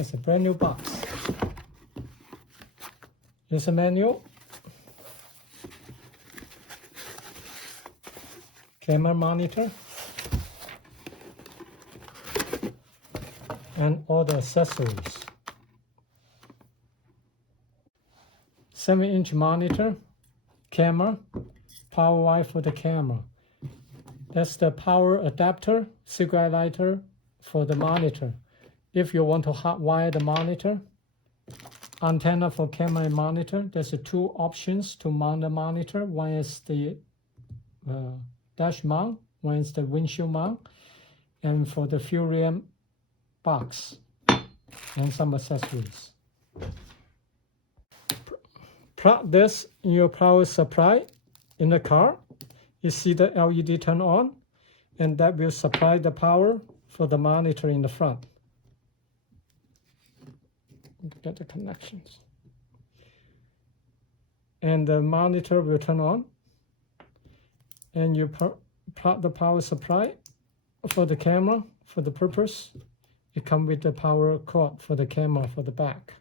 It's a brand new box. Here's a manual, camera monitor, and all the accessories. 7-inch monitor, camera, power wire for the camera. That's the power adapter, cigarette lighter for the monitor. If you want to hotwire the monitor, antenna for camera and monitor. There's two options to mount the monitor. One is the dash mount, one is the windshield mount, and for the Furrion box and some accessories. Plug this in your power supply in the car. You see the LED turn on, and that will supply the power for the monitor in the front. Get the connections. And the monitor will turn on, and you plug the power supply for the camera for the purpose. It comes with the power cord for the camera for the back.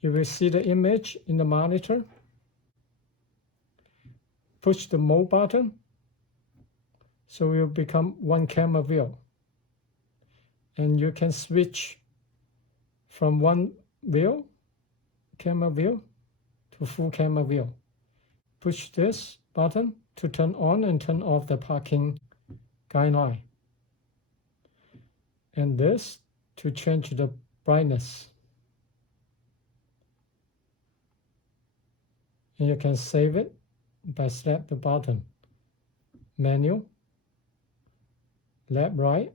You will see the image in the monitor. Push the mode button, so it will become one camera view. And you can switch from one view, camera view, to full camera view. Push this button to turn on and turn off the parking guideline. And this to change the brightness. And you can save it by select the button. Menu, left, right.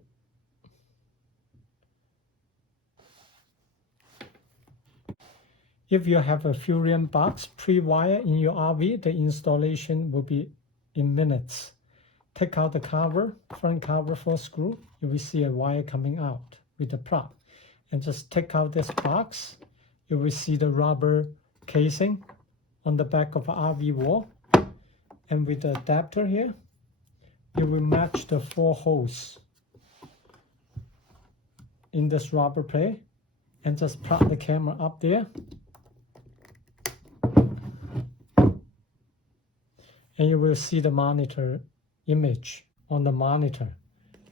If you have a Furrion box pre-wired in your RV, the installation will be in minutes. Take out the cover, front cover for screw. You will see a wire coming out with the plug. And just take out this box. You will see the rubber casing on the back of the RV wall. And with the adapter here, you will match the 4 holes in this rubber plate and just plug the camera up there. And you will see the monitor image on the monitor.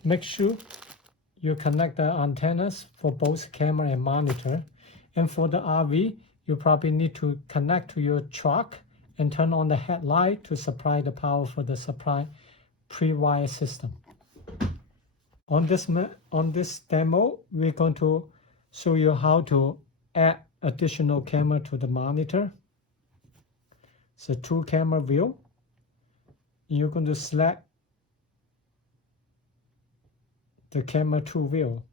Make sure you connect the antennas for both camera and monitor. And for the RV, you probably need to connect to your truck and turn on the headlight to supply the power for the supply pre-wire system. On this demo, we're going to show you how to add additional camera to the monitor. It's a 2-camera view. You're going to select the camera 2 view.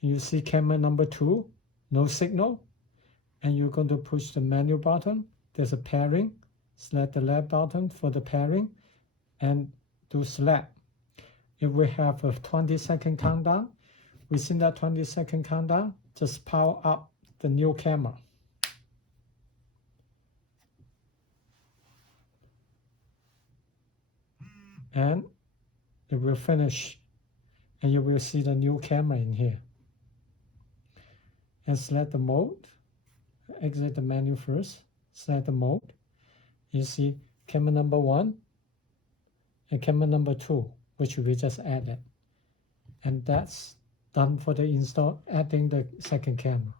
You see camera number 2, no signal, and you're going to push the menu button. There's a pairing. Select the left button for the pairing and do select. If we have a 20-second countdown, within that 20-second countdown, just power up the new camera. And it will finish, and you will see the new camera in here. And select the mode. Exit the menu first. Select the mode. You see camera number 1 and camera number 2, which we just added. And that's done for the install, adding the second camera.